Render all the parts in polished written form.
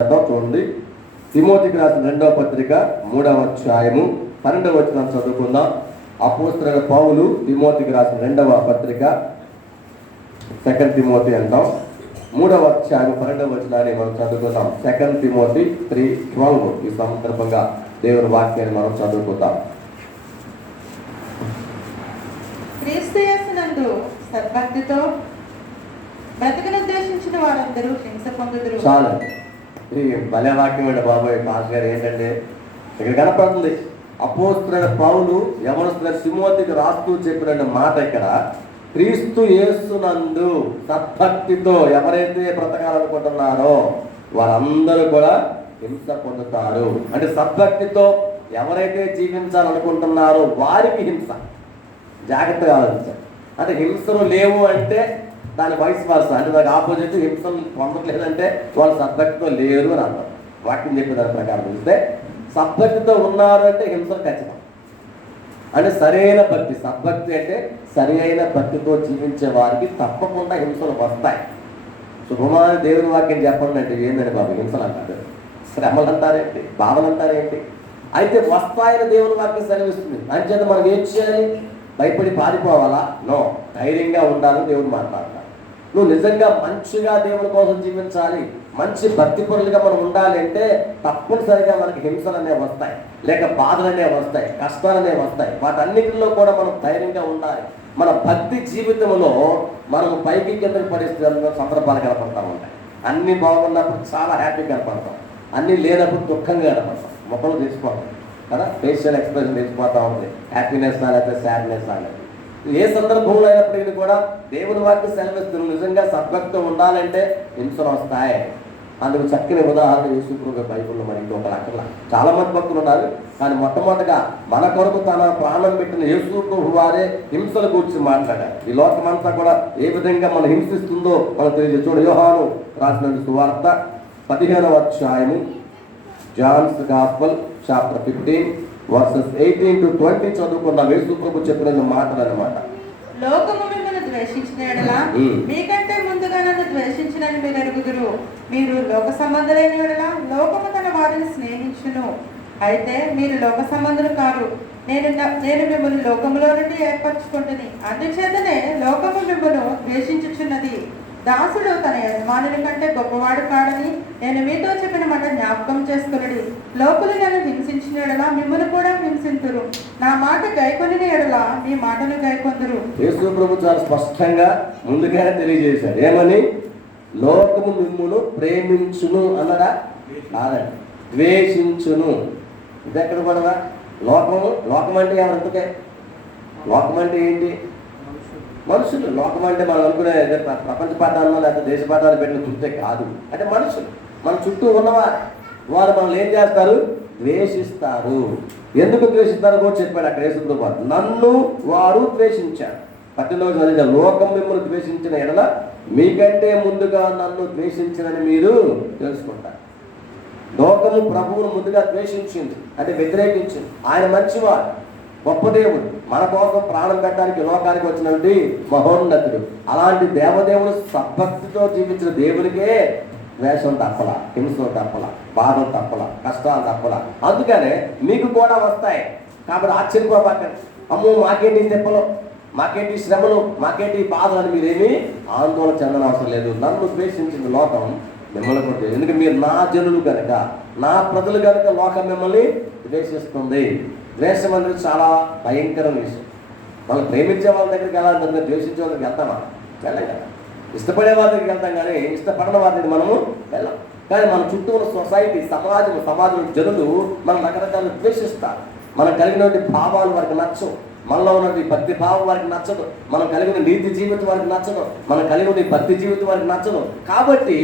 చూడండి, తిమోతికి రాసిన 2వ పత్రిక 3వ అధ్యాయము 12వ వచనం చదువుకుందాం. అపోస్తలుడైన పౌలు తిమోతికి రాసిన 2వ పత్రిక, 2 తిమోతి అంటాం, 3వ అధ్యాయం 12వ వచనాన్ని మనం చదువుకుందాం. 2 తిమోతి 3:12. ఈ సందర్భంగా దేవుని వాక్యాన్ని మనం చదువుకుందాం. క్రీస్తు యేసునందు సద్భక్తితో బ్రతకనుద్దేశించిన వారందరూ హింస పొందుదురు. చాలండి, ఇది భలే వాక్యం అండి బాబాయ్. పాస్ గారు ఏంటంటే ఇక్కడ కనపడుతుంది, అపోస్తలుడైన పౌలు యవనస్తుడైన తిమోతికి రాస్తూ చెప్పిన మాట ఇక్కడ, క్రీస్తు యేసునందు సద్భక్తితో ఎవరైతే బ్రతకాలనుకుంటున్నారో వారందరూ కూడా హింస పొందుతారు. అంటే సద్భక్తితో ఎవరైతే జీవించాలనుకుంటున్నారో వారికి హింస. జాగ్రత్తగా ఆలోచించాలి. అంటే హింసలు లేవు అంటే దాని వయసు వరుస, అంటే దానికి ఆపోజిట్, హింసలు పొందట్లేదంటే వాళ్ళు సద్భక్తితో లేరు అని అంటారు. వాక్యం చెప్పే దాని ప్రకారం చూస్తే సద్భక్తితో ఉన్నారు అంటే హింసలు ఖచ్చితం. అంటే సరైన భక్తి, సద్భక్తి అంటే సరి అయిన భక్తితో జీవించే వారికి తప్పకుండా హింసలు వస్తాయి. శుభమాని దేవుని వాక్యం చెప్పండి అంటే ఏంటంటే బాబు హింసలు అంటారు, శ్రమలు అంటారేంటి, బాధలు అంటారేంటి? అయితే వస్తాయని దేవుని వాక్యం సెలవిస్తుంది. అంచేత మనం ఏం చేయాలి? భయపడి పారిపోవాలా? నో, ధైర్యంగా ఉండాలని దేవుడు మాట్లాడతాడు. నువ్వు నిజంగా మంచిగా దేవుని కోసం జీవించాలి, మంచి భక్తిపరులుగా మనం ఉండాలి అంటే తప్పనిసరిగా మనకి హింసలు అనేవి వస్తాయి, లేక బాధలు అనేవి వస్తాయి, కష్టాలు అనేవి వస్తాయి. వాటన్నిటిలో కూడా మనం ధైర్యంగా ఉండాలి. మన భక్తి జీవితంలో మనం పైకి కిందకి పరిస్థితుల్లో సందర్భాలు కనపడతా ఉంటాయి. అన్నీ బాగున్నప్పుడు చాలా హ్యాపీగా కనపడతాం, అన్నీ లేనప్పుడు దుఃఖంగా కనపడతాం, ముఖంలో తీసుకోవడం కదా, ఫేషియల్ ఎక్స్ప్రెషన్ తెలిసిపోతూ ఉంటుంది, హ్యాపీనెస్ లేకపోతే సాడ్నెస్ అనేది. ఏ సందర్భంలో అయినప్పటికీ కూడా దేవుని వాక్యం సెలవిస్తుంది, నిజంగా సద్భక్తితో ఉండాలంటే హింసలు వస్తాయి. అందుకు చక్కని ఉదాహరణ యేసుప్రభు బైబిల్లో మరి ఇంకొక లక్షల చాలా మంది భక్తులు ఉన్నారు. కానీ మొట్టమొదటిగా మన కొరకు తన ప్రాణం పెట్టిన యేసుప్రభు వారే హింసల గురించి మాట్లాడారు. ఈ లోకమంతా కూడా ఏ విధంగా మనం హింసిస్తుందో మనం తెలియదు. చూడు, యోహాను రాసిన సువార్త 15వ అధ్యాయము, Johne's gospel chapter 15 versus 18 to 20 చదువుకున్నాం. యేసుప్రభు చెప్పిన మాటలు అన్నమాట. లోకము మిమ్మల్ని ద్వేషించిన యెడల మీకంటే ముందుగా నన్ను ద్వేషించినని మీరు ఎరుగుదురు. మీరు లోక సంబంధులైన యెడల లోకము తన వారిని స్నేహించును. అయితే మీరు లోక సంబంధులు కారు, నేను మిమ్మల్ని లోకములో నుండి ఏర్పరచుకుంటుని. అందుచేతనే లోకము మిమ్మల్ని ద్వేషించుచున్నది. దాసుడు తన యజమానుని కంటే గొప్పవాడు కాడని నేను మీతో చెప్పిన మాట జ్ఞాపకం చేసుకున్నది. లోకులు నన్ను హింసించిన యెడల మిమ్మల్ని కూడా హింసింతురు. నా మాట గైకొనిన యెడల మీ మాటను గైకొందురు. యేసు ప్రభు చాలా స్పష్టంగా ముందుగానే తెలియజేశాడు. ఏమని? లోకము మిమ్మును ప్రేమించును అన్నదా? కాదండి, ద్వేషించును. ఇది ఎక్కడ పడదా? లోకం అంటే ఎవరంతకే? లోకం అంటే ఏంటి? మనుషులు. లోకం అంటే మనం అనుకునే ప్రపంచ పట్టాల్లో లేకపోతే దేశ పట్టాలు పెట్టిన చుట్టే కాదు. అంటే మనుషులు, మన చుట్టూ ఉన్నవారు. వారు మనల్ని ఏం చేస్తారు? ద్వేషిస్తారు. ఎందుకు ద్వేషిస్తారు కూడా చెప్పాడు అక్కడ యేసుప్రభు వారు. నన్ను వారు ద్వేషించారు. 18వ లోకం మిమ్మల్ని ద్వేషించిన ఎడల మీకంటే ముందుగా నన్ను ద్వేషించినని మీరు తెలుసుకుంటారు. లోకము ప్రభువును ముందుగా ద్వేషించింది, అంటే వ్యతిరేకించింది. ఆయన మంచివాడు, గొప్ప దేవుడు, మన కోసం ప్రాణం పెట్టడానికి లోకానికి వచ్చినటువంటి మహోన్నతుడు. అలాంటి దేవదేవుడు సద్భక్తితో జీవించిన దేవునికే ద్వేషం తప్పల, హింసలు తప్పల, బాధలు తప్పల, కష్టాలు తప్పల. అందుకనే మీకు కూడా వస్తాయి. కాబట్టి ఆశ్చర్యపోబాకండి. అమ్మో మాకేంటి తిప్పలు, మాకేంటి శ్రమలు, మాకేంటి బాధలు అని మీరేమీ ఆందోళన చెందనవసరం లేదు. నన్ను ద్వేషించిన లోకం మిమ్మల్ని కూడా, ఎందుకంటే మీరు నా జనులు కనుక, నా ప్రజలు కనుక లోకం మిమ్మల్ని ద్వేషిస్తుంది. ద్వేషం అనేది చాలా భయంకరమైన విషయం. మనం ప్రేమించే వాళ్ళ దగ్గరికి వెళ్ళాలంటే ద్వేషించే వాళ్ళకి వెళ్తామా? వెళ్ళం కదా. ఇష్టపడే వాళ్ళ దగ్గరికి వెళ్తాం కానీ ఇష్టపడిన వాళ్ళ దగ్గర మనము వెళ్ళాం. కానీ మన చుట్టూ ఉన్న సొసైటీ, సమాజం జనులు మనం రకరకాలు ద్వేషిస్తారు. మనం కలిగినటువంటి భావాలు వారికి నచ్చవు, మనలో ఉన్నటువంటి భక్తి భావం వారికి నచ్చదు, మనం కలిగిన నీతి జీవితం వారికి నచ్చదు, మనం కలిగిన భక్తి జీవితం వారికి నచ్చదు. కాబట్టి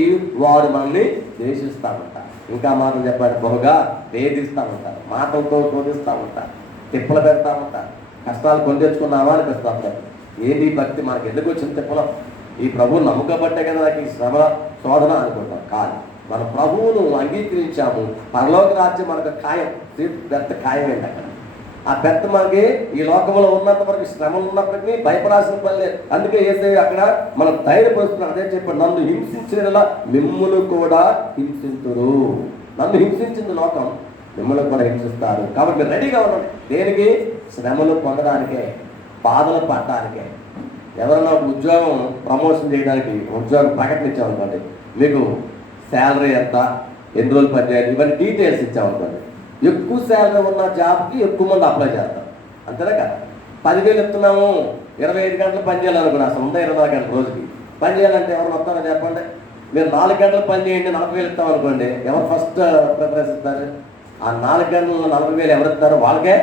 వారు మనల్ని ద్వేషిస్తూ ఉంటారు. ఇంకా మాటలు చెప్పాడు, బహుగా వేధిస్తూ ఉంటారు, మాటలతో శోధిస్తూ ఉంటారు, తిప్పలు పెడతా ఉంటారు. కష్టాలు కొని తెచ్చుకున్నావా అనిపిస్తూ ఉంటారు. ఏంటి భక్తి మనకి ఎందుకు వచ్చిన తిప్పలం? ఈ ప్రభువును నమ్ముకబట్టే కదా నాకు ఈ శ్రమ శోధన అనుకుంటాం. కాదు, మన ప్రభువును అంగీకరించాము, పరలోక రాజ్యం మనకు ఖాయం, ఖాయం ఏంటి? అక్కడ ఆ పెద్ద మనకి ఈ లోకంలో ఉన్నంత వరకు శ్రమలు ఉన్నప్పటికీ భయపడాల్సిన పని లేదు. అందుకే యేసయ్య అక్కడ మనం ధైర్యపరుస్తున్నాం. అదే చెప్పండి, నన్ను హింసించిన మిమ్మును కూడా హింసింతురు. నన్ను హింసించింది లోకం, మిమ్మల్ని కూడా హింసిస్తారు. కాబట్టి మీరు రెడీగా ఉండండి. దేనికి? శ్రమలు పొందడానికే, బాధలు పడడానికే. ఎవరైనా ఒక ఉద్యోగం ప్రమోషన్ చేయడానికి ఉద్యోగం ప్రకటన ఇచ్చామనుకోండి, మీకు శాలరీ ఎంత, ఎన్ని రోజులు పనిచేయాలి, ఇవన్నీ డీటెయిల్స్ ఇచ్చామనుకోండి, ఎక్కువ శాలరీ ఉన్న జాబ్కి ఎక్కువ మంది అప్లై చేస్తారు. అంతేనా కదా? 10,000 ఇస్తున్నాము, 25 గంటలు పని చేయాలనుకోండి, అసలు ఉందా 24 గంటల రోజుకి పని చేయాలంటే ఎవరు వస్తారో చెప్పండి. మీరు 4 గంటలు పని చేయండి, 40,000 ఇస్తామనుకోండి, ఎవరు ఫస్ట్ ప్రిఫరెన్స్ ఇస్తారు? ఆ 4 గంటలు 40,000 ఎవరు ఇస్తారో వాళ్ళకే.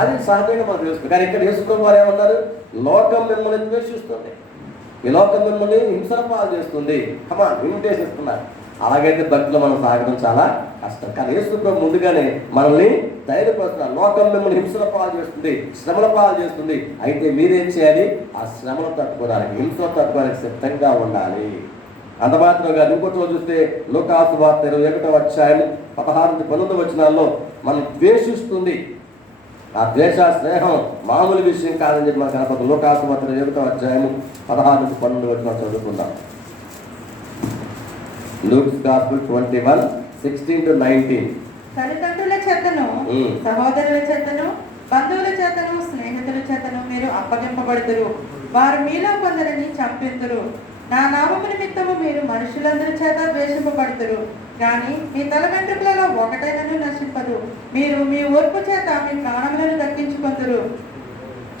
అది సహజంగా మనం తెలుస్తుంది. కానీ ఇక్కడ యేసుప్రభువు వారు ఏమన్నారు? లోకం మిమ్మల్ని ద్వేషిస్తుంది, ఈ లోకం మిమ్మల్ని హింసల పాలు చేస్తుంది. కమాన్, ఇన్విటేషన్ ఇస్తున్నారు. అలాగైతే భక్తిలో మనం సాగడం చాలా కష్టం. కానీ యేసుప్రభువు ముందుగానే మనల్ని ధైర్యపరుస్తున్నారు. లోకం మిమ్మల్ని హింసల పాలు చేస్తుంది, శ్రమల పాలు చేస్తుంది. అయితే మీరేం చేయాలి? ఆ శ్రమలు తట్టుకోవడానికి, హింసలు తట్టుకోవడానికి సిద్ధంగా ఉండాలి. అంత మాత్రంగా ఇంకోటిలో చూస్తే లూకాసు వార్త 21వ అధ్యాయం 16-19 వచనాల్లో మనం ద్వేషిస్తుంది. ఆ ద్వేష స్నేహం మామూలు విషయం కాదని చెప్పి మనకు కనపడుతుంది. లూకాసు వార్త 21వ అధ్యాయం 16-12 వచనాలు చదువుకుందాం. Luke's gospel 21:16-19. తల్లిదండ్రుల చేతను, సహోదరుల చేతను, బంధువుల చేతను, స్నేహితుల చేతను మీరు అప్పగింపబడుదురు. వారు మీలో కొందరిని చంపింతురు. నా నామము నిమిత్తము మీరు మనుషులందరి చేత ద్వేషింపబడుతురు. కానీ మీ తల వెంట్రుకలలో ఒకటైనను నశింపదు. మీరు మీ ఓర్పు చేత మీ ప్రాణములను దక్కించుకొందురు.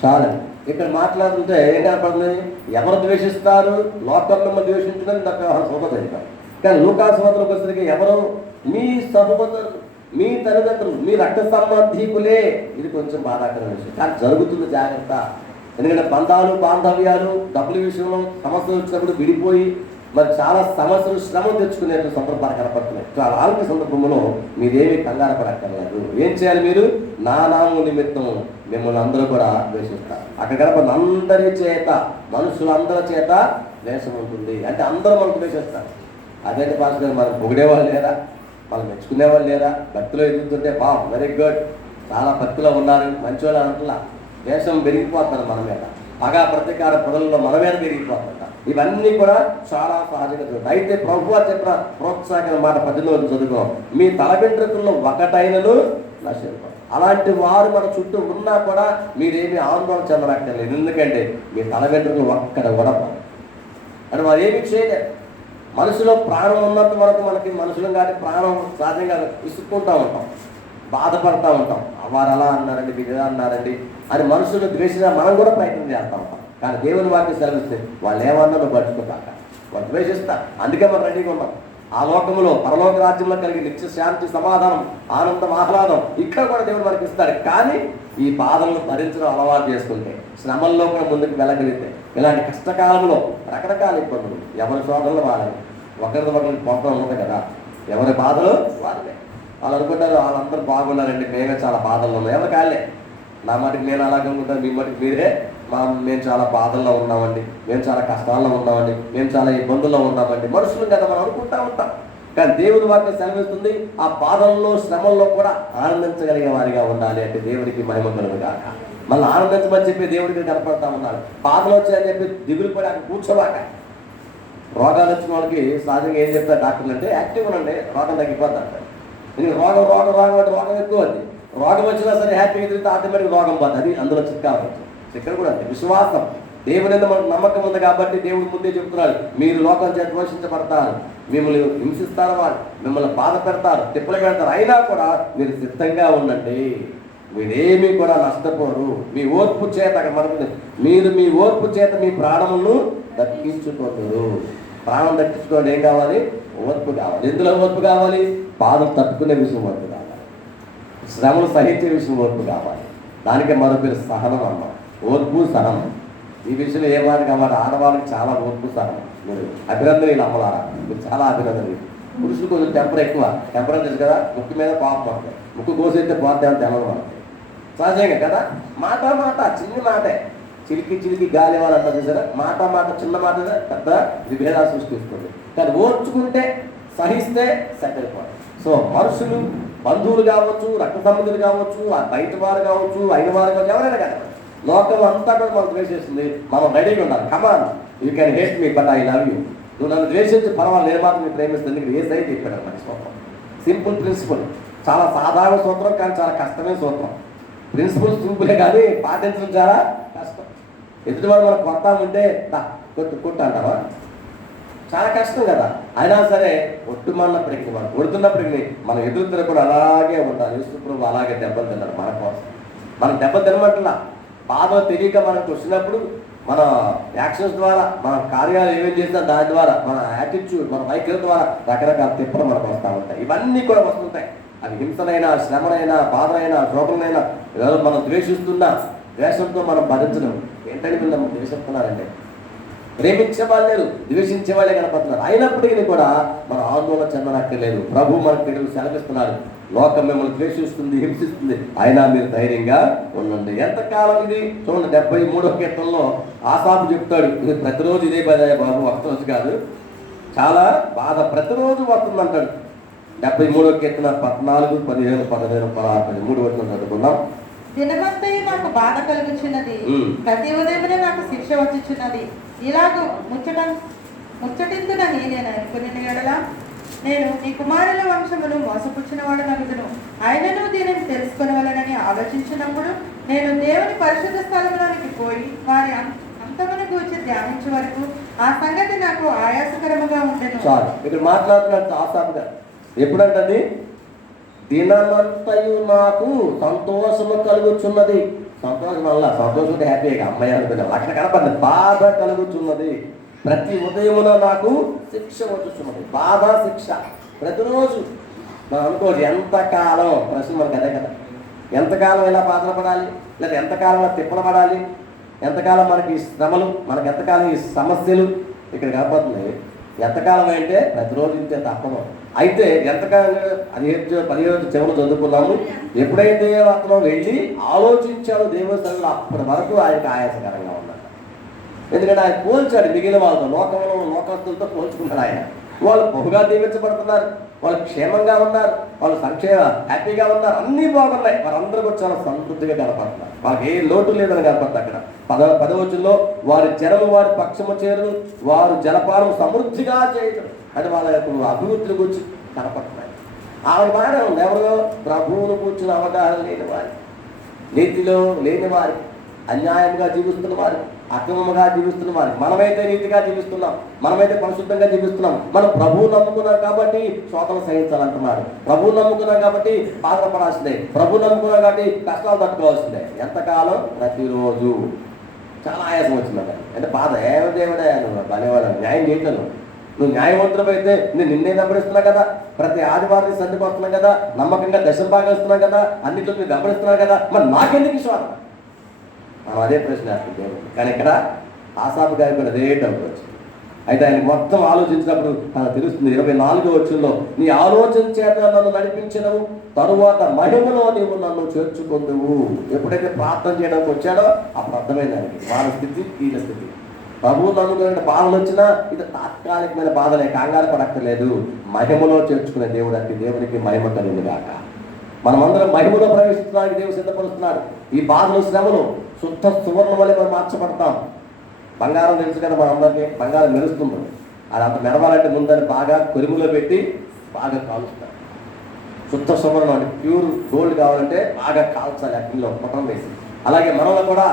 చాలు. ఇక్కడ మాట్లాడుతుంటే ఏం కనపడుతుంది? ఎవరు ద్వేషిస్తారు? లోకం మిమ్మల్ని ద్వేషించడానికి నాకు సోదరు. కానీ లూకాసు వార్తలోకి వచ్చేసరికి ఎవరు? మీ సహోదరులు, మీ తల్లిదండ్రులు, మీ రక్త సంబంధీకులే. ఇది కొంచెం బాధాకరమైన విషయం, కానీ జరుగుతుంది. జాగ్రత్త. ఎందుకంటే బంధాలు, బాంధవ్యాలు, డబ్బుల విషయంలో సమస్యలు వచ్చినప్పుడు విడిపోయి మరి చాలా సమస్యలు, శ్రమ తెచ్చుకునే సందర్భాలు కనపడుతున్నాయి. చాలా ఆరోగ్య సందర్భంలో మీరేమీ కంగారు పడక్కర్లేదు. ఏం చేయాలి? మీరు నా నామం నిమిత్తం మిమ్మల్ని అందరూ కూడా ద్వేషిస్తారు. అక్కడ కనపడిన అందరి చేత, మనుషులందరి చేత ద్వేషం ఉంటుంది. అంటే అందరూ మనకు ద్వేషిస్తారు. అదే పాస్టర్ మనం పొగిడేవాళ్ళు లేరా, వాళ్ళు మెచ్చుకునేవాళ్ళు లేరా? భక్తిలో ఎదుగుతుంటే వెరీ గుడ్, చాలా భక్తిలో ఉన్నారు, మంచివాళ్ళు అంటలా. దేశం పెరిగిపోతున్నారు మన మీద, పగా ప్రతీకార పనుల్లో మన మీద పెరిగిపోతుంట. ఇవన్నీ కూడా చాలా సహజంగా జరుగుతుంది. అయితే ప్రభువు చెప్పిన ప్రోత్సాహకర మాట 18 చదువుకోం. మీ తల వెంట్రుకల్లో ఒకటైనను నశింపదు. అలాంటి వారు మన చుట్టూ ఉన్నా కూడా మీరేమీ ఆందోళన చెందనక్కర్లేదు. ఎందుకంటే మీ తల వెంట్రుకలు ఒక్కడ ఉడప అని వారు ఏమీ చేయలేరు. మనసులో ప్రాణం ఉన్నంత వరకు మనకి మనుషులు కానీ ప్రాణం సహజంగా విసుక్కుంటూ ఉంటాం, బాధపడతా ఉంటాం. వారు అలా అన్నారండి, మీరు ఎలా అన్నారండి అని మనుషులు ద్వేషించా మనం కూడా ప్రయత్నం చేస్తూ ఉంటాం. కానీ దేవుని వాక్యం సెలవిస్తే వాళ్ళు ఏమన్నా నువ్వు పట్టుకుంటాక వాళ్ళు ద్వేషిస్తారు. అందుకే మనం రెడీగా ఉన్నాం. ఆ లోకంలో, పరలోక రాజ్యంలో కలిగి నిత్య శాంతి, సమాధానం, ఆనందం, ఆహ్లాదం ఇక్కడ కూడా దేవుడు మనకి ఇస్తాడు. కానీ ఈ బాధలను భరించడం అలవాటు చేసుకుంటే, శ్రమల్లో కూడా ముందుకు వెళ్ళగలిగితే, ఇలాంటి కష్టకాలంలో రకరకాల ఇబ్బందులు, ఎవరి శోధనలు వాళ్ళని, ఒకరిని పొందడం ఉంటుంది కదా, ఎవరి బాధలు వాళ్ళే. వాళ్ళు అనుకుంటారు వాళ్ళందరూ బాగున్నారండి, మేమే చాలా బాధల్లో ఉన్నాం. ఎవరు కాలే, నా మటుకు నేను అలాగే అనుకుంటాను, మీ మటుకు మీరే మేము చాలా బాధల్లో ఉన్నామండి, మేము చాలా కష్టాల్లో ఉన్నామండి, మేము చాలా ఇబ్బందుల్లో ఉన్నామండి. మనుషులు కదా మనం అనుకుంటా ఉంటాం. కానీ దేవుని వాక్యం సెలవిస్తుంది, ఆ బాధల్లో, శ్రమల్లో కూడా ఆనందించగలిగే వారిగా ఉండాలి. అంటే దేవునికి మహిమ కలుగుగాక. మళ్ళీ ఆనందించమని చెప్పి దేవుడికి కనపడతా ఉన్నాడు. బాధలు వచ్చాయని చెప్పి దిగులు పడి అక్కడ కూర్చోవాక. రోగాలు వచ్చిన వాళ్ళకి సహజంగా ఏం చెప్తారు డాక్టర్లు అంటే, యాక్టివ్ ఉండండి, రోగం తగ్గిపోద్ది అంటారు. ఎందుకంటే రోగం రోగం రోగం అంటే రోగం ఎక్కువ అది. రోగం వచ్చినా సరే హ్యాపీగా తిరిగితే ఆటోమేటిక్ రోగం పోతుంది. అది అందులో చిక్కా చిక్కలు కూడా అంతే. విశ్వాసం, దేవుని మనకు నమ్మకం ఉంది కాబట్టి దేవుడు ముందే చెప్తున్నాడు, మీరు లోకం చేత పోషించబడతారు, మిమ్మల్ని హింసిస్తారు, వాళ్ళు మిమ్మల్ని బాధ పెడతారు, తిప్పలు పెడతారు, అయినా కూడా మీరు సిద్ధంగా ఉండండి, మీరేమీ కూడా నష్టపోరు. మీ ఓర్పు చేత మనకు మీరు మీ ఓర్పు చేత మీ ప్రాణములను దక్కించుకోరు. ప్రాణం దక్కించుకోండి. ఏం కావాలి? ఓర్పు కావాలి. ఎందులో ఓర్పు కావాలి? బాధలు తట్టుకునే విషయం ఓర్పు కావాలి, శ్రమలు సహించే విషయం ఓర్పు కావాలి. దానికే మరో పేరు సహనం అన్నమాట. ఓర్పు, సహనం. ఈ విషయంలో ఏ మాట కావాలి? ఆడవాళ్ళకి చాలా ఓర్పు, సహనం. మీరు అభినందనలు అమ్మలారా, మీరు చాలా అభినందనలు. పురుషులు కొంచెం టెంపర్ ఎక్కువ. టెంపర్ తెలుసు కదా, ముక్కు మీద పాపం ఉంటుంది, ముక్కు కోసైతే పోతే అని తెలవదు మనకి సహజంగా కదా. మాట మాట చిన్న మాటే, చిలికి చిలికి గాలి వాళ్ళు అంటారు చూసారా, మాట మాట చిన్న మాట పెద్ద విభేదాలు సృష్టిస్తుంది. కానీ ఓర్చుకుంటే, సహిస్తే సరిపోవాలి. సో మనుషులు బంధువులు కావచ్చు, రక్త సంబంధులు కావచ్చు, ఆ బయట వారు కావచ్చు, అయిన వారు కావచ్చు, ఎవరైనా కానీ లోకం అంతా కూడా మనం ద్వేషిస్తుంది. మనం రెడీగా ఉండాలి. Come on, you can hate me but I love you. నువ్వు నన్ను ద్వేషించి పర్వాలేదు, నేను మాత్రం నేను ప్రేమిస్తుంది. ఇక్కడ ఏ సైజ్ చెప్పాడు అన్నమాట సూత్రం. సింపుల్ ప్రిన్సిపల్, చాలా సాధారణ సూత్రం కానీ చాలా కష్టమైన సూత్రం. ప్రిన్సిపల్ సింపులే కానీ పాటించడం చాలా కష్టం. ఎదుటివాడు మనం కొడతా ఉంటే కొట్టు అంటావా, చాలా కష్టం కదా. అయినా సరే కొట్టుమన్నప్పటికీ మనం కొడుతున్నప్పటికీ మనం ఎదురు కూడా అలాగే ఉండాలి. యేసుప్రభువు అలాగే దెబ్బలు తిన్నారు మన కోసం. మనం దెబ్బలు తినమంటున్నా, బాధలు తెలియక మనకు వచ్చినప్పుడు మన యాక్షన్స్ ద్వారా, మన కార్యాలు ఏమేమి చేసినా దాని ద్వారా, మన యాటిట్యూడ్, మన వైఖరి ద్వారా రకరకాల తిప్పలు మనకు వస్తూ ఉంటాయి. ఇవన్నీ కూడా వస్తుంటాయి. అవి హింసనైనా, శ్రమనైనా, బాధనైనా, శోభనైనా, మనం ద్వేషిస్తున్నా ద్వేషంతో మనం భరించలేము. ఏంటంటే వీళ్ళు ద్వేషిస్తున్నారంటే ప్రేమించే వాళ్ళు లేరు, ద్వేషించే వాళ్ళే కనపడుతున్నారు. అయినప్పటికీ కూడా మనం ఆందోళన చెందనక్కర్లేదు. ప్రభు మనకు తెలుగు సెలవిస్తున్నారు, లోకం మిమ్మల్ని ద్వేషిస్తుంది, హింసిస్తుంది, అయినా మీరు ధైర్యంగా ఉండండి. ఎంతకాలం ఇది చూడండి. 73వ కీర్తనలో ఆసాపు చెప్తాడు, ప్రతిరోజు ఇదే బాధ బాబు, ఒక్కరోజు కాదు, చాలా బాధ ప్రతిరోజు వస్తుందంటాడు. 73వ కీర్తన 14, 15, 16, 16, 3 వచనం చదువుకున్నాం. దినమంతయు నాకు బాధ కలుగుచున్నది, ప్రతి ఉదయమునే నాకు శిక్ష వచ్చుచున్నది. ఇలాగూ ముచ్చటింతున నేను అనుకుని ఎడల నేను నీ కుమారుల వంశమును మోసపుచ్చిన వాడు నగుదును. ఆయనను దీనిని తెలుసుకొనవలనని ఆలోచించినప్పుడు నేను దేవుని పరిశుద్ధ స్థలంలోనికి పోయి వారి అంతమును గూర్చి ధ్యానించే వరకు ఆ సంగతి నాకు ఆయాసకరముగా ఉండెను. ఇక్కడ మాట్లాడుతున్నట్టు ఆసాపుగా ఎప్పుడంటది, దినమంతయు నాకు సంతోషము కలుగుచున్నది. సంతోషం వల్ల సంతోషం హ్యాపీగా అమ్మాయి అనుకున్నాం, అక్కడ కనపడింది. బాధ కలుగుచున్నది, ప్రతి ఉదయమున నాకు శిక్ష వచ్చుచున్నది. బాధ, శిక్ష ప్రతిరోజు. మనం అనుకోవచ్చు ఎంతకాలం, ప్రశ్న మనకు అదే కదా, ఎంతకాలం ఇలా బాధలు పడాలి, లేదా ఎంతకాలం తిప్పలు పడాలి, ఎంతకాలం మనకి ఈ శ్రమలు, మనకి ఎంతకాలం ఈ సమస్యలు. ఇక్కడ కనపడుతున్నాయి ఎంతకాలం అంటే ప్రతిరోజు ఇంతే తప్పదు. అయితే ఎంతకాలం 15 చివరి చదువుకున్నాము. ఎప్పుడైతే అతను వెళ్ళి ఆలోచించాడు దేవుని సన్నిధిలో, అప్పటి వరకు ఆయనకు ఆయాసకరంగా ఉన్నాడు. ఎందుకంటే ఆయన పోల్చాడు మిగిలిన వాళ్ళతో, లోకస్తులతో పోల్చుకుంటాడు ఆయన. వాళ్ళు బహుగా దీవించబడుతున్నారు, వాళ్ళు క్షేమంగా ఉన్నారు, వాళ్ళు హ్యాపీగా ఉన్నారు, అన్నీ బాగున్నాయి. వారందరూ కూడా చాలా సమృద్ధిగా కనపడుతున్నారు, వాళ్ళకి ఏ లోటు లేదని కనపడుతుంది. అక్కడ 10వ వారి జనము వారి పక్షము చేరు, వారు జలపానం సమృద్ధిగా చేయటం అంటే వాళ్ళ యొక్క అభివృద్ధిని గురించి కనపడుతున్నాయి. ఆవిడ బాగానే ఉంది. ఎవరో ప్రభువును కూర్చున్న అవగాహన లేని వారి, నీతిలో లేని వారి, అన్యాయంగా జీవిస్తున్న వారు, అక్రమంగా జీవిస్తున్న వారు. మనమైతే నీతిగా జీవిస్తున్నాం, మనమైతే పరిశుద్ధంగా జీవిస్తున్నాం. మనం ప్రభువు నమ్ముకున్నాం కాబట్టి శోధన సహించాలంటున్నాడు. ప్రభువు నమ్ముకున్నాం కాబట్టి బాధపడాల్సిందే, ప్రభువు నమ్ముకున్నాం కాబట్టి కష్టాలు తట్టుకోవాల్సిందే. ఎంతకాలం? ప్రతిరోజు. చాలా ఆయాసం వచ్చిందంట. అంటే బాధ, ఏమదేవుడే నువ్వు బలేవాడు, న్యాయం చేయటం. నువ్వు న్యాయవంతులు అయితే నేను నిన్నే గమనిస్తున్నావు కదా, ప్రతి ఆదివారం సంధికి వస్తున్నావు కదా, నమ్మకంగా దశం బాగా ఇస్తున్నావు కదా, అన్నింటిలో మీరు గమనిస్తున్నావు కదా, మరి నాకెందుకు విశ్వాసం? మనం అదే ప్రశ్న వేస్తుంది దేవుడు. కానీ ఇక్కడ ఆసాపు గారికి కూడా అదే డౌట్ వచ్చింది. అయితే ఆయన మొత్తం ఆలోచించినప్పుడు తెలుస్తుంది 24వ వచనంలో, నీ ఆలోచన చేత నన్ను నడిపించినవు, తరువాత మహిమలో నీవు నన్ను చేర్చుకుందువు. ఎప్పుడైతే ప్రార్థన చేయడానికి వచ్చాడో అప్పుడు అర్థమైంది ఆయనకి వాళ్ళ స్థితి, వీళ్ళ స్థితి. ప్రభువు నమ్ముకునే బాధలు వచ్చినా ఇది తాత్కాలికమైన బాధలే, కంగారు పడక్కర్లేదు. మహిమలో చేర్చుకునే దేవుడు అంటే దేవునికి మహిమ కలిగింది కాక. మనమందరం మహిమలో ప్రవేశించడానికి దేవుడు సిద్ధపరుస్తున్నాడు. ఈ బాధలు, శ్రమలు శుద్ధ సువర్ణ వలె మనం మార్చబడతాం. బంగారం తెలుసు కదా మనందరికీ, బంగారం మెరుస్తుంది. అది అంత మెరవాలంటే ముందని బాగా కొరిములో పెట్టి బాగా కాలుస్తారు. శుద్ధ సువర్ణం అంటే ప్యూర్ గోల్డ్ కావాలంటే బాగా కాల్చాలి అగ్నిలో, పొటం వేసి. అలాగే మనలో కూడా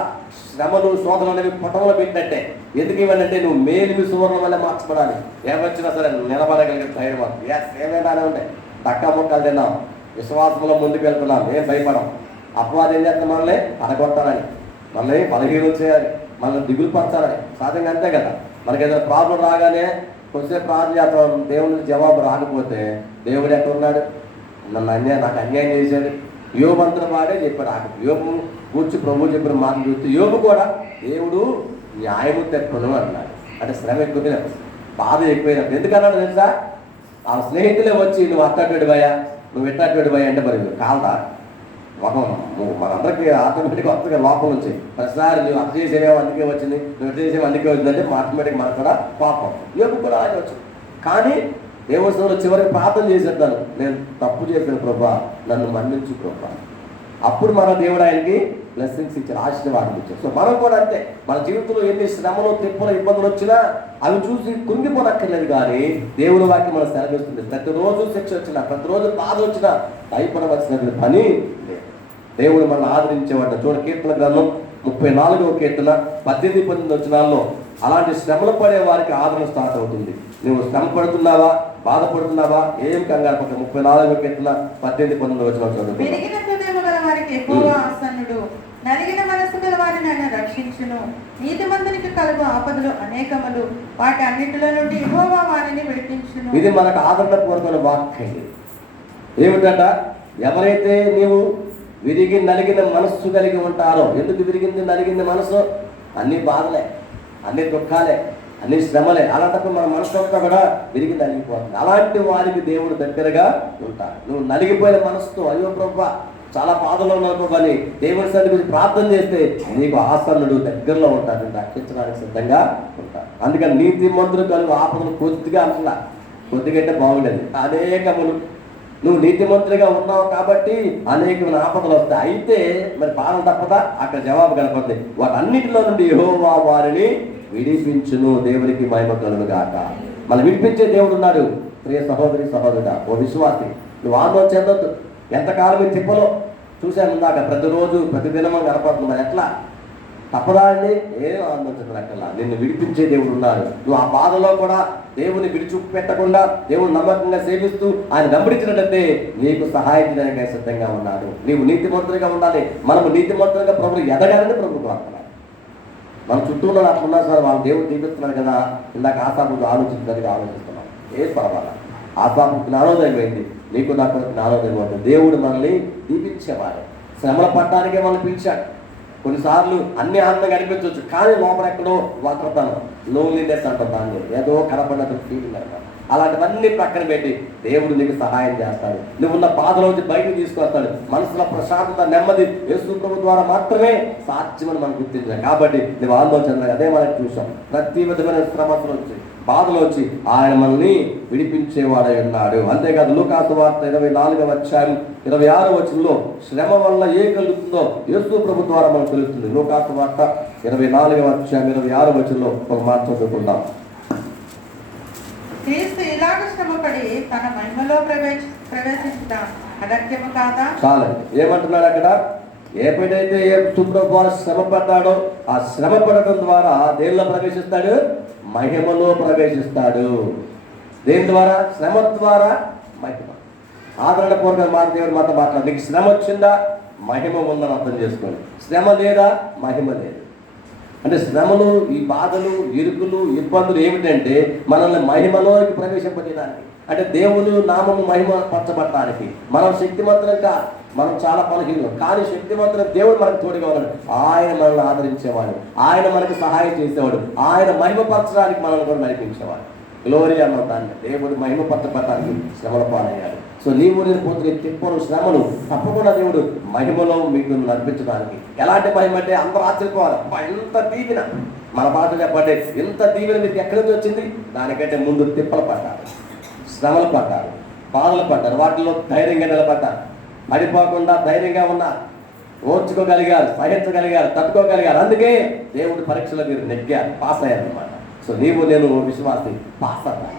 శ్రమలు, శోధనలు అనేవి పొటంలో పెట్టినట్టే. ఎందుకు ఇవ్వాలంటే నువ్వు మేలిమి సువర్ణం వల్ల మార్చబడాలి. ఏమొచ్చినా సరే నిలబడగలిగే ధైర్యం. ఏమైనానే ఉంటాయి, తక్క ముక్కలు తిన్నాం, విశ్వాసంలో ముందుకు వెళ్తున్నాం, ఏం భయపడం. అపవాదం ఏం చేస్తాం, మనల్ని అడగొట్టాలని, మనల్ని బలహీనం చేయాలి, మనల్ని దిగులు పరచాలని. సహజంగా అంతే కదా. మనకి ఏదైనా ప్రాబ్లం రాగానే కొంచెం ప్రార్థన చేస్తాం, దేవుని జవాబు రాకపోతే దేవుడు ఎక్కడ ఉన్నాడు, నాకు అన్యాయం చేశాడు. యోబు అంతటి వాడే చెప్పాడు. యోబు కూర్చి ప్రభువు చెప్పిన మాటలు చూస్తే యోబు కూడా దేవుడు న్యాయము తెప్పను అన్నాడు. అంటే శ్రమ ఎక్కువైనప్పుడు, బాధ ఎక్కువైనప్పుడు. ఎందుకన్నాడు తెలుసా? ఆ స్నేహితులే వచ్చి నువ్వు అట్టాడు భయ్యా, నువ్వు ఎట్టాడు భయ్యా అంటే మరి కాదా మొహం మనందరికీ ఆటోమేటిక్గా వస్తుంది లోపం నుంచి. ప్రతిసారి నువ్వు అట్ట చేసేవేమో అందుకే వచ్చింది, నువ్వు ఎట్ట చేసేవి అందుకే వచ్చిందంటే ఆటోమేటిక్ మనకు కూడా పాపం. యోబు కూడా అలాగే వచ్చింది. కానీ దేవుని సన్నిధిలో చివరికి ప్రార్థన చేసేద్దాను, నేను తప్పు చేశాను ప్రభా, నన్ను మన్నించు ప్రభా. అప్పుడు మన దేవుడు ఆయనకి బ్లెస్సింగ్స్ ఇచ్చారు, ఆశీర్వాదం ఇచ్చారు. సో మనం కూడా అంతే, మన జీవితంలో ఎన్ని శ్రమలు, తిప్పలు, ఇబ్బందులు వచ్చినా అవి చూసి కుంగిపోనక్కర్లేదు. కానీ దేవుని వాక్యం మనం సెలవిస్తుంది, ప్రతిరోజు శిక్ష వచ్చినా, ప్రతిరోజు బాధ వచ్చినా భయపడవలసిన పని లేదు. దేవుడు మనల్ని ఆదరించేవాడు. చూడ కీర్తన గ్రంథం 34వ కీర్తన 18-19 వచనాల్లో అలాంటి శ్రమలు పడే వారికి ఆదరణ స్టార్ట్ అవుతుంది. నువ్వు శ్రమ పడుతున్నావా, బాధపడుతున్నావా, ఏం కంగారు పక్క. 34వ కీర్తన 18-19 వచనాలు చదువుతుంది. విరిగిన హృదయము గల వారికి యెహోవా ఆసన్నుడు, నలిగిన మనసు గల వారిని ఆయన రక్షించును. నీతిమంతునికి కలుగు ఆపదలు అనేకములు, వాటి అన్నిటిలో నుండి యెహోవా వారిని విడిపించును. ఇది మనకు ఆదరణ పూర్వకమైన వాక్యం. ఏమిటంట? ఎవరైతే నీవు విరిగి నలిగిన మనస్సు కలిగి ఉంటారో. ఎందుకు విరిగింది నలిగింది మనసు? అన్ని బాధలే, అన్ని దుఃఖాలే, అన్ని శ్రమలే. అలాంటప్పుడు మన మనసు అంతా కూడా విరిగి నలిగిపోతుంది. అలాంటి వారికి దేవుడు దగ్గరగా ఉంటాడు. నువ్వు నలిగిపోయిన మనసుతో అయ్యో ప్రభా చాలా బాధలో ఉన్నావు ప్రభా అని దేవుని సన్నిధి గురించి ప్రార్థన చేస్తే నీకు ఆసన్నుడు దగ్గరలో ఉంటాడు, రక్షించడానికి సిద్ధంగా ఉంటాడు. అందుకని నీతిమంతులు కలుగు ఆపదలు కొద్దిగా అంటున్నా, కొద్దిగా అంటే బాగుండేది, అనేకములు. నువ్వు నీతిమంతుడిగా ఉన్నావు కాబట్టి అనేకమైన ఆపదలు వస్తాయి. అయితే మరి బాధలు తప్పదా? అక్కడ జవాబు కనపడుతుంది, వాటన్నిటిలో నుండి యెహోవా వారిని విడిపించును. దేవునికి మహిమ కలుగుగాక. మళ్ళీ విడిపించే దేవుడు ఉన్నాడు. ప్రియ సహోదరి సహోదరుడా, ఓ విశ్వాసి, నువ్వు ఆందోళన చెందొద్దు. ఎంతకాలం ఈ తిప్పలో చూశాను ఇందాక, ప్రతిరోజు ప్రతిదినమో కనపడుతుంది. మరి ఎట్లా? తప్పదా అండి? ఏం ఆందోళన, నిన్ను విడిపించే దేవుడు ఉన్నాడు. నువ్వు ఆ బాధలో కూడా దేవుని విడిచిపెట్టకుండా దేవుని నమ్మకంగా సేవిస్తూ ఆయన వెంబడించినట్లయితే నీకు సహాయం చేయడానికి సిద్ధంగా ఉన్నాడు. నీవు నీతిమంతుడిగా ఉండాలి. మనము నీతిమంతుడిగా ప్రభు ఎదగాలని ప్రభుత్వం కోరుతున్నాడు. మన చుట్టూ ఉన్న అట్లున్నా సార్, వాళ్ళు దేవుడు దీపిస్తున్నాడు కదా, ఇందాక ఆశాపుకు ఆలోచించడానికి ఆలోచిస్తున్నాం. ఏం పర్వాలా, ఆశాపుకు జ్ఞానోదయం అయింది, నీకు నాకు జ్ఞానోదయం అవుతుంది. దేవుడు మనల్ని దీపించేవాడు. శ్రమల పట్టడానికే మనల్ని పిలిచాడు. కొన్నిసార్లు అన్ని ఆనందంగా అనిపించవచ్చు, కానీ లోపల ఎక్కడో వక్రతనం, లోన్లీనెస్ అంటారు దాన్ని, ఏదో కనపడినట్టు ఫీలింగ్ అంటారు. అలాంటివన్నీ పక్కన పెట్టి దేవుడు నీకు సహాయం చేస్తాడు. నువ్వున్న బాధలోంచి బయటకు తీసుకొస్తాడు. మనసులో ప్రశాంతత, నెమ్మది యేసు ప్రభు ద్వారా మాత్రమే సాధ్యమని మనం గుర్తించాం. కాబట్టి నువ్వు ఆలోచన అదే మనకు చూసాం. ప్రతి విధమైన శ్రమలు వచ్చి బాధలు వచ్చి ఆయన మనల్ని విడిపించేవాడై ఉన్నాడు. అంతేకాదు లూకాసు వార్త 24వ అధ్యాయం 26వ వచనంలో శ్రమ వల్ల ఏ కలుగుతుందో యేసు ప్రభు ద్వారా మనకు తెలుస్తుంది. లూకాసు వార్త 24వ అధ్యాయం 26వ వచనంలో ఒక మాట చదువుకుందాం. క్రీస్తు ఇలాగ శ్రమపడి తన మహిమలో ప్రవేశించుట అగత్యము కాదా? చాలు. ఏమంటున్నాడు అక్కడ? ఎప్పుడైతే యేసు ప్రభు శ్రమ పడ్డాడో ఆ శ్రమ పడటం ద్వారా దేనిలో ప్రవేశిస్తాడు? మహిమలో ప్రవేశిస్తాడు. దేని ద్వారా? శ్రమ ద్వారా మహిమ. ఆదరణ పూర్వక మాట దేవుడు మాతో మాట్లాడు. నీకు శ్రమ వచ్చిందా? మహిమ ఉందని అర్థం చేసుకోండి. శ్రమ లేదా? మహిమ లేదు. అంటే శ్రమలు, ఈ బాధలు, ఇరుకులు, ఇబ్బందులు ఏమిటంటే మనల్ని మహిమలోకి ప్రవేశింపజేయడానికి, అంటే దేవుని నామము మహిమ పరచబడటానికి. మనం శక్తిమంతులం కాదు, మనం చాలా బలహీనం, కానీ శక్తివంతుల దేవుడు మనకు తోడుగా ఉన్నాడు. ఆయన మనల్ని ఆదరించేవాడు, ఆయన మనకు సహాయం చేసేవాడు, ఆయన మహిమపరచడానికి మనల్ని కూడా నడిపించేవాడు. గ్లోరీ అన్న దాన్ని దేవుడు మహిమపరచబడటానికి శ్రమల పాలయ్యాడు. సో నీవు నేను పోతున్న తిప్పలు, శ్రమలు తప్పకుండా దేవుడు మహిమలో మీకు నడిపించడానికి. ఎలాంటి మహిమ అంటే అందరూ ఆశ్చర్యపోవాలి, ఎంత దీవెన. మన భాష చెప్పండి, ఎంత దీవెన మీకు ఎక్కడి నుంచి వచ్చింది? దానికంటే ముందు తిప్పలు పడ్డారు, శ్రమలు పడ్డారు, బాధలు పడ్డారు, వాటిలో ధైర్యంగా నిలబడ్డారు. పడిపోకుండా ధైర్యంగా ఉన్నారు, ఓర్చుకోగలిగారు, సహించగలిగారు, తట్టుకోగలిగారు. అందుకే దేవుడి పరీక్షలో మీరు నెగ్గారు, పాస్ అయ్యారు అనమాట. సో నీవు నేను విశ్వాసి పాస్ అవ్వాలి.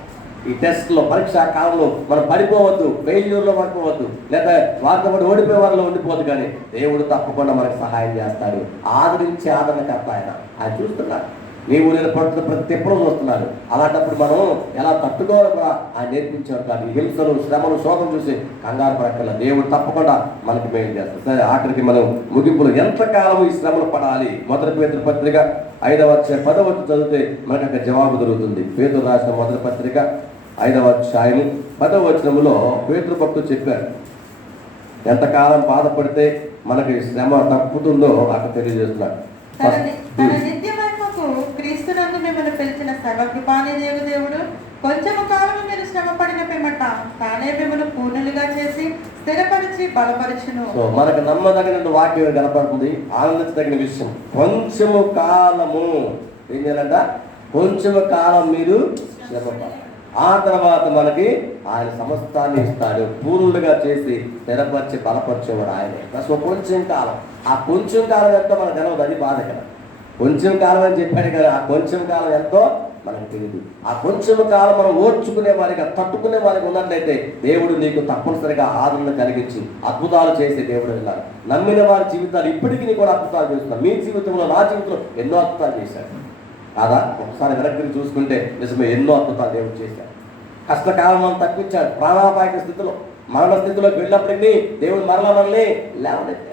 ఈ టెస్ట్లో, పరీక్షా కాలంలో మనం పడిపోవద్దు, ఫెయిల్యూర్లో పడిపోవద్దు, లేదా వారితో పాటు ఓడిపోయే వారిలో ఉండిపోవద్దు. కానీ దేవుడు తప్పకుండా మనకు సహాయం చేస్తాడు. ఆదరించే ఆదరణకర్త ఆయన చూస్తున్నాడు. నీవు నేను పడుతున్న ప్రతి తిప్పలు చూస్తున్నాడు. అలాంటప్పుడు మనం ఎలా తట్టుకోవాలో కూడా ఆయన నేర్పించాడు. కానీ హింసలు, శ్రమలు, శోకం చూసి కంగారు పడక్కల దేవుడు తప్పకుండా మనకి మేలు చేస్తాడు. సరే, ఆఖరికి మనం ముగింపులు ఎంతకాలం ఈ శ్రమలు పడాలి? మొదటి పేతురు పత్రిక 5వ అధ్యాయం 10వ వచనం చదివితే మనకు అక్కడ జవాబు దొరుకుతుంది. పేతురు రాసిన మొదటి పత్రిక 5వ అధ్యాయం 10వ వచనంలో పేతురు భక్తుడు చెప్పారు, ఎంతకాలం బాధపడితే మనకి శ్రమ తప్పుతుందో అక్కడ తెలియజేస్తున్నాడు. తన నిత్య మహిమకు క్రీస్తునందు మిమ్మల్ని పిలిచిన సర్వకృపానిధి దేవుడు కొంచెము కాలం మీరు శ్రమ పడిన పిమ్మట తానే మిమ్మల్ని పూర్ణులుగా చేసి స్థిరపరిచి బలపరచును. సో మనకు నమ్మదగిన వాక్యం కనపడుతుంది, ఆనందించదగిన విషయం. కొంచెము కాలము ఏం చేయాలంట? కొంచెము కాలం మీరు శ్రమ పడాలి. ఆ తర్వాత మనకి ఆయన సమస్తాన్ని ఇస్తాడు. పూర్ణులుగా చేసి స్థిరపరిచి బలపరిచేవాడు ఆయనే. అసలు కొంచెం కాలం, ఆ కొంచెం కాలం ఎంతో మనకు తెలవదు, అది బాధ కదా. కొంచెం కాలం అని చెప్పాడు కదా, ఆ కొంచెం కాలం ఎంతో మనకు తెలియదు. ఆ కొంచెం కాలం మనం ఓర్చుకునే వారిగా, తట్టుకునే వారికి ఉన్నట్లయితే దేవుడు నీకు తప్పనిసరిగా ఆదరణ కలిగించి అద్భుతాలు చేసే దేవుడు ఉన్నారు. నమ్మిన వారి జీవితాలు ఇప్పటికీ కూడా అద్భుతాలు చేస్తున్నారు. మీ జీవితంలో, నా జీవితంలో ఎన్నో అద్భుతాలు చేశాడు కాదా? ఒకసారి వెనక్కి చూసుకుంటే నిజమే, ఎన్నో అద్భుతాలు దేవుడు చేశాడు. కష్టకాలం మనం తప్పించాడు. ప్రాణాపాయక స్థితిలో, మరణ స్థితిలోకి వెళ్ళినప్పటికీ దేవుడు మరలా మనల్ని లేవనెత్తాడు.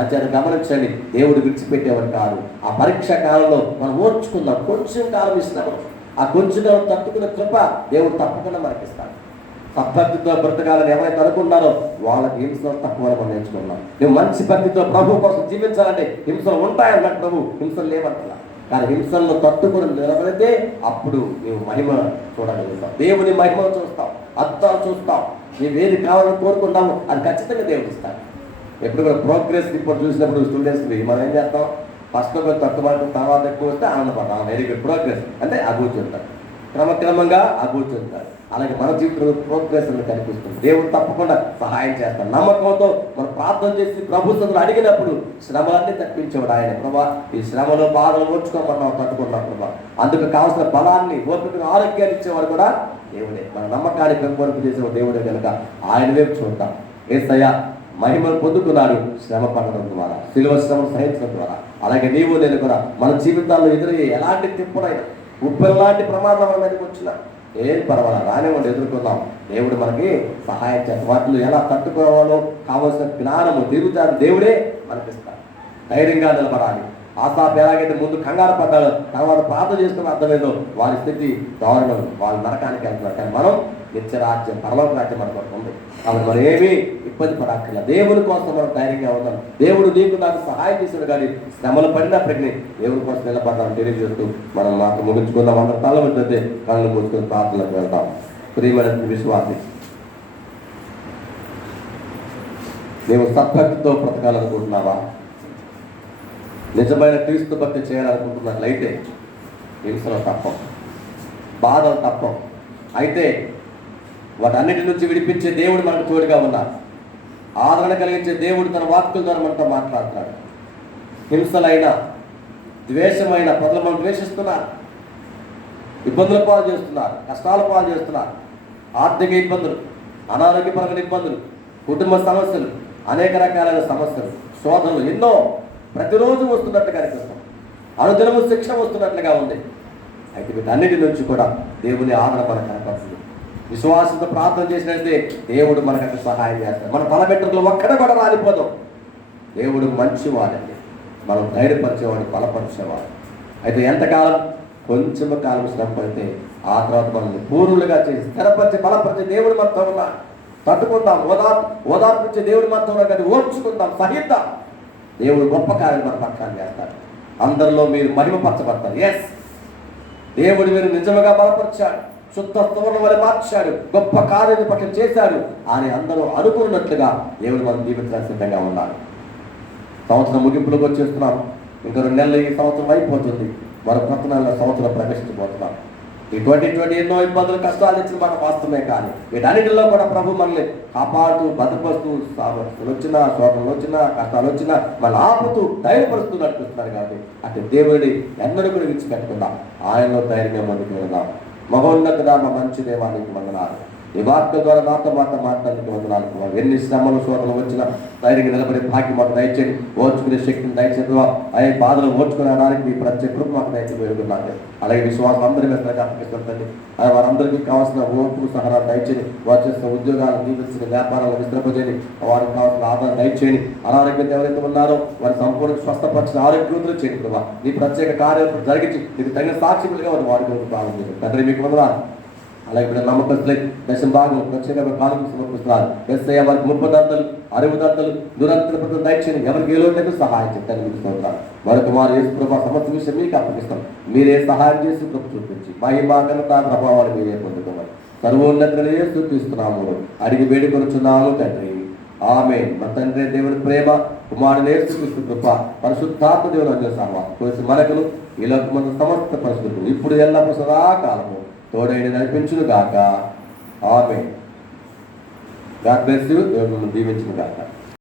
అంచేత గమనించండి, దేవుడు విడిచిపెట్టేవాడు కాదు. ఆ పరీక్ష కాలంలో మనం ఓర్చుకుందాం. కొంచెం కాలం ఇస్తున్నాము, ఆ కొంచెం కాలం తట్టుకునే కృప దేవుడు తప్పకుండా మనకిస్తాడు. సద్భక్తితో బ్రతకాలని ఎవరైతే అనుకున్నారో వాళ్ళకి హింసలు తక్కువ మనం నేర్చుకున్నాం. నువ్వు మంచి భక్తితో ప్రభు కోసం జీవించాలంటే హింసలు ఉంటాయన్నట్టు ప్రభు హింసలు లేవంటున్నా. కానీ హింసలను తట్టుకుని నిలబడితే అప్పుడు నీవు మహిమ చూడగలుగుతావు. దేవుని మహిమ చూస్తావు, అద్భుతాలు చూస్తావు. నీవేది కావాలని కోరుకుంటాము అది ఖచ్చితంగా దేవుడు ఇస్తాడు. ఎప్పుడు కూడా ప్రోగ్రెస్ రిపోర్ట్ చూసినప్పుడు స్టూడెంట్స్కి మనం ఏం చేస్తాం? ఫస్ట్లో కొంచెం తక్కువ మార్కులు, తర్వాత ఎక్కువ వస్తే ఆనందపడతాం, వెరీ గుడ్ ప్రోగ్రెస్ అంటే అభివృద్ధి ఉంటారు. క్రమక్రమంగా అభివృద్ధి ఉంటారు. అలాగే మన జీవితంలో ప్రోగ్రెస్ అనేది కనిపిస్తుంది. దేవుడు తప్పకుండా సహాయం చేస్తాడు. నమ్మకంతో మనం ప్రార్థన చేసి ప్రభు సదులు అడిగినప్పుడు శ్రమలన్నీ తప్పించేవాడు ఆయన. ప్రభా, ఈ శ్రమలో బాధలు ఓర్చుకోమన్నాం, తట్టుకున్నాం ప్రభా. అందుకు కావాల్సిన బలాన్ని, ఓపికను, ఆరోగ్యాన్ని ఇచ్చేవాడు కూడా దేవుడే. మన నమ్మకాన్ని పెంపొందింపు చేసేవాడు దేవుడే కనుక ఆయన వైపు చూద్దాం. యేసయ్య మహిమను పొందుకున్నాడు శ్రమ పడడం ద్వారా, శిలువ శ్రమ సహించడం ద్వారా. అలాగే నీవు నేను కూడా మన జీవితాల్లో ఎదురయ్యే ఎలాంటి తిప్పుడైనా, ఉప్పెలాంటి ప్రమాదం మన మీదకి వచ్చినా ఏం పర్వాలేదు, రానివ్వండి, ఎదుర్కొన్నాం. దేవుడు మనకి సహాయం చేస్తాడు. వాటిలో ఎలా తట్టుకోవాలో కావలసిన జ్ఞానము, దిగుతాడు దేవుడే మనకిస్తాడు. ధైర్యంగా నిలబడాలి. ఆసాపు ఎలాగైతే ముందు కంగారు పడ్డాడో, తర్వాత ప్రార్థన చేసుకున్న అర్థమేదో వారి స్థితి దారుణం, వాళ్ళు నరకానికి వెళ్తున్నారు. కానీ మనం నిత్యరాజ్యం, పరలోక రాజ్యం మనకు ఉంది. కాబట్టి మనం ఏమీ ఇబ్బంది పడక్కర్ల. దేవుని కోసం మనం ధైర్యంగా అవుతాం. దేవుడు నీకు నాకు సహాయం చేశాడు. కానీ శ్రమలు పడినప్పటికీ దేవుని కోసం నిలబడ్డామని తెలియజేస్తూ మనం మాకు ముగించుకుందాం. అందరూ తల ఉంటుంది, కళ్ళు మూసుకొని ప్రార్థనలకు వెళ్తాం. ప్రియమైన విశ్వాసి, నీవు సద్భక్తితో బ్రతకాలనుకుంటున్నావా? నిజమైన క్రీస్తు భక్తి చేయాలనుకుంటున్నట్లయితే హింసలు తప్పం, బాధలు తప్పం. అయితే వాటన్నిటి నుంచి విడిపించే దేవుడు మనకు తోడుగా ఉన్నారు. ఆదరణ కలిగించే దేవుడు తన వాక్కుల ద్వారా మనతో మాట్లాడుతున్నాడు. హింసలైన, ద్వేషమైన, ప్రజలు మనం ద్వేషిస్తున్నారు, ఇబ్బందుల పాలు చేస్తున్నారు, కష్టాల పాలు చేస్తున్నారు. ఆర్థిక ఇబ్బందులు, అనారోగ్యపరమైన ఇబ్బందులు, కుటుంబ సమస్యలు, అనేక రకాలైన సమస్యలు, శోధనలు ఎన్నో ప్రతిరోజు వస్తున్నట్లుగా అనిపిస్తాం. అనుదినము శిక్ష వస్తున్నట్లుగా ఉంది. అయితే వీటన్నిటి నుంచి కూడా దేవుని ఆదరణ మనకు కనపడుతుంది. విశ్వాసంతో ప్రార్థన చేసినట్లయితే దేవుడు మనకు సహాయం చేస్తాడు. మన బలపెట్టుకులు ఒక్కడ కూడా రాలిపోదాం. దేవుడు మంచివాడండి, మనం ధైర్యపరిచేవాడు, బలపరిచేవాడు. అయితే ఎంతకాలం? కొంచెం కాలం శ్రమ పడితే ఆ తర్వాత మనల్ని పూర్ణులుగా చేసి స్థిరపరిచి బలపరిచే దేవుడు మనతో ఉన్నాడు. తట్టుకుందాం, ఓదార్పించే దేవుడు మనతో ఉన్నాడు. కానీ ఓర్చుకుందాం, సహిద్దాం. దేవుడు గొప్ప కార్యాలు మన పక్షాన్ని చేస్తాడు. అందరిలో మీరు మహిమపరచబడతారు. ఎస్, దేవుడు మీరు నిజంగా బలపరిచాడు, శుద్ధ స్తోత్రం వల్ల మార్చాడు, గొప్ప కార్యాన్ని పట్ల చేశాడు అని అందరూ అనుకున్నట్లుగా దేవుడు మనం జీవించడానికి సిద్ధంగా ఉన్నారు. సంవత్సరం ముగింపులోకి వచ్చేస్తున్నాం. ఇంకా 2 నెలలు ఈ సంవత్సరం అయిపోతుంది. మరో కొత్త నెలలో సంవత్సరం ప్రవేశించబోతున్నాం. ఈ 2020 ఎన్నో ఇబ్బందులు, కష్టాలు ఇచ్చిన మాట వాస్తవమే. కానీ వీటన్నిటిలో కూడా ప్రభు మనల్ని కాపాడుతూ, భద్రపరుస్తూ, సమస్యలు వచ్చినా, శోధనలు వచ్చినా, కష్టాలు వచ్చినా మళ్ళీ ఆపుతూ ధైర్యపరుస్తూ నడిపిస్తున్నారు. కాబట్టి అటు దేవుడిని ఎన్నడూ కూడా విడిచిపెట్టుకుందాం. ఆయనలో ధైర్యంగా ముందుకు వెళ్దాం. మహోన్నతుడా, మా మంచి దేవానికి వందనాలు. ఈ వార్త ద్వారా నాతో మాట్లాడడానికి వందనాలు. ఎన్ని శ్రమలు, శోధనలు వచ్చినా ధైర్యంగా నిలబడే భాగ్యం మాకు దయచేయండి. ఓర్చుకునే శక్తిని దయచేది. అయ్యే బాధలు ఓర్చుకునేడానికి మీ ప్రత్యేక కృప మాకు దయచేసి వేడుకున్నాను. అలాగే విశ్వాసం అందరి మీద అప్పగిస్తుందండి. వారందరికీ కావాల్సిన ఓర్పు, సహనాలు దయచేయండి. వారు చేసిన ఉద్యోగాలు, జీవించిన వ్యాపారాలు విస్తరింపజేయండి. వారికి కావాల్సిన ఆధారం దయచేయండి. అనారోగ్యం ఎవరైతే ఉన్నారో వారి సంపూర్ణ స్వస్థపరిచిన ఆరోగ్యంతో చేయండి. ప్రభావ నీ ప్రత్యేక కార్యాలు జరిగించి మీకు తగిన సాక్షికులుగా వారు వాడుకోవడం ప్రారంభించారు. తండ్రి మీకు వందనాలు. అలాగే ఇప్పుడు నమ్మకస్తులై దశం భాగం ప్రత్యేకంగా కాలం సమర్పిస్తున్నారు. ఎస్ఐ వారికి 30 దంతలు, 60 దంతలు, దురంతల ప్రతి దయచేయండి. ఎవరికి ఏలోటకు సహాయం చెప్తాను మీకు స్తోత్రాలు. మరొక వారు యేసు ప్రభావ సమస్త విషయం మీకు అప్పగిస్తాం. మీరే సహాయం చేసి కృప చూపించి మహిమ ఘనత ప్రభావాలు మీరే పొందుకోవాలి. సర్వోన్నతులే స్తుతిస్తున్నాము, అడిగి వేడుకొనుచున్నాము తండ్రి. ఆమేన్. మన తండ్రి దేవుని ప్రేమ, కుమారుని యేసుక్రీస్తు కృప, పరిశుద్ధాత్మ దేవుని అన్య సహవాసం మనకును ఈ లోకమందు సమస్త పరిస్థితులు ఇప్పుడు ఎల్లప్పుడూ సదాకాలము తోడైన నడిపించును గాక. ఆమేన్. God bless you. దేవుడు మిమ్మల్ని దీవించును గాక.